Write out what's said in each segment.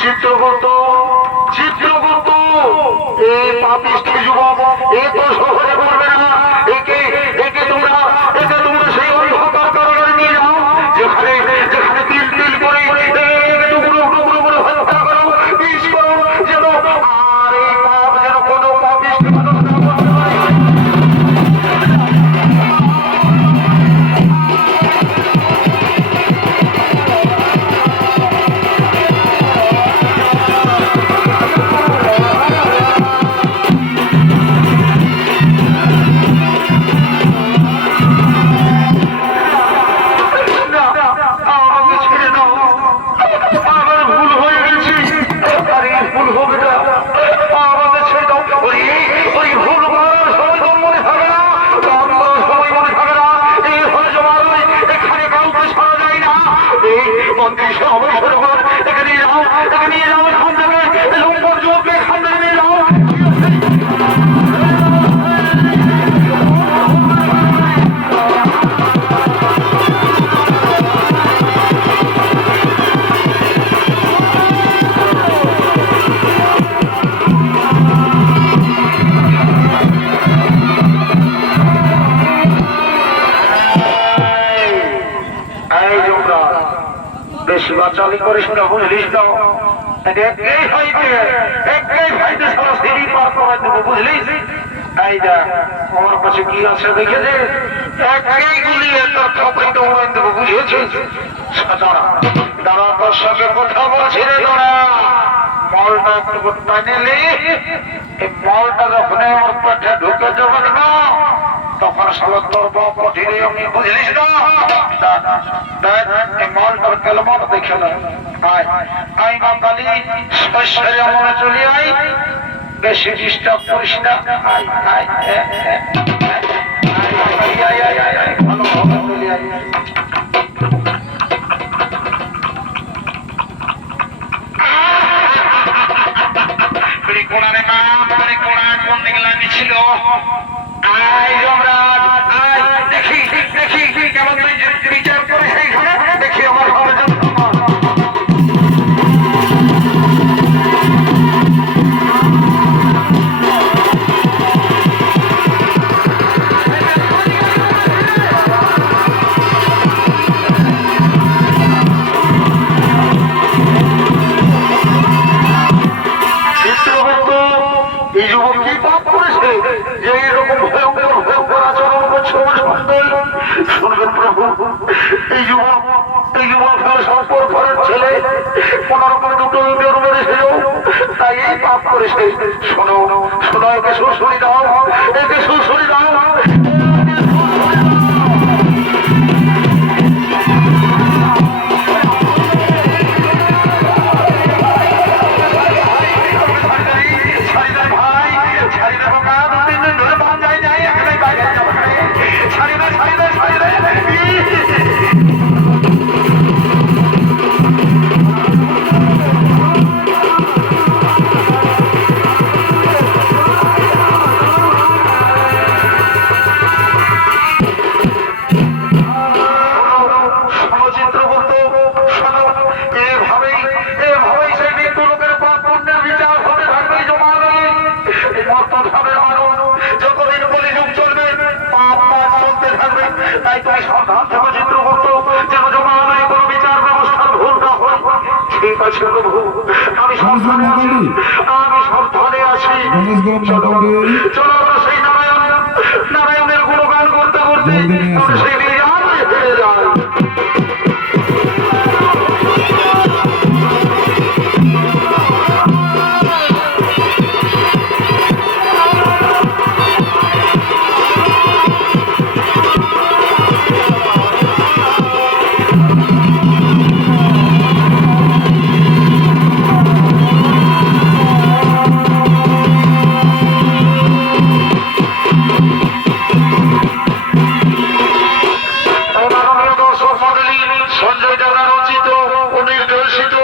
চিত্রগুপ্ত চিত্রগুপ্ত এই পাপিষ্ঠ যুবক এ তো শহরে বলবে না একে একে তোমরা সেই অন্ধকার কারাগারে নিয়ে যাও যেখানে যেখানে তিল তিল করে টুকরো টুকরো করে হত্যা করো বিষ করো যেন আর এই পাপ যেন কোনো পাপিষ্ঠ মানুষ না করতে পারে। বেশি বাচালি করিস না বুঝলিস না বুঝলিস এই দেখ আমার কাছে কি আছে দেখেছে বুঝিয়েছিস দাঁড়া তোর সঙ্গে কথা বলছি রে তোরা মলটা একটু টানেলি এই মলটা যখন আমার পেটে ঢুকে যাবে না তখন সালত তোর বাপ কঠিনে আমি বুঝলিস না এই মলটার কেলমত দেখে না আই বাঙালি শস্যের মনে চলি আই বেশি ডিস্টার্ব করিস না ভালো ভালো চলি আই কোনারে মা কোনা কোন দিকে লাগিয়েছিল আয় যমরাজ আয় দেখি দেখি কেমন বিচার করে সেইখানে দেখি আমার ভালো শোনো শোনো একে সুসুরি দাও একে সুসুরি দাও যতদিন বলি যুগ চলবে পাপ পাপ চলতে থাকবে তাই তুমি সাবধান থেকো চিত্রগুপ্ত, যেন জমালয়ে কোনো বিচার ব্যবস্থার ভুল না হয়। ঠিক আছে প্রভু, আমি সাবধানে আছি, আমি সাবধানে আছি। চলো চলো আমরা সেই নারায়ণের গুণগান করতে করতে আমরা সেই ফিরে যাই। সঞ্জয় দাদা রচিত ও নির্দেশিত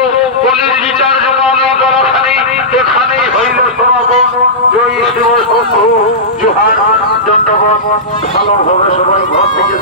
বলির বিচার জমালয় করাখানি এখানেই হইল সমাপন। জয় শিব শম্ভু, জোহার, দণ্ডবত। ভালোভাবে সবাই ঘর থেকে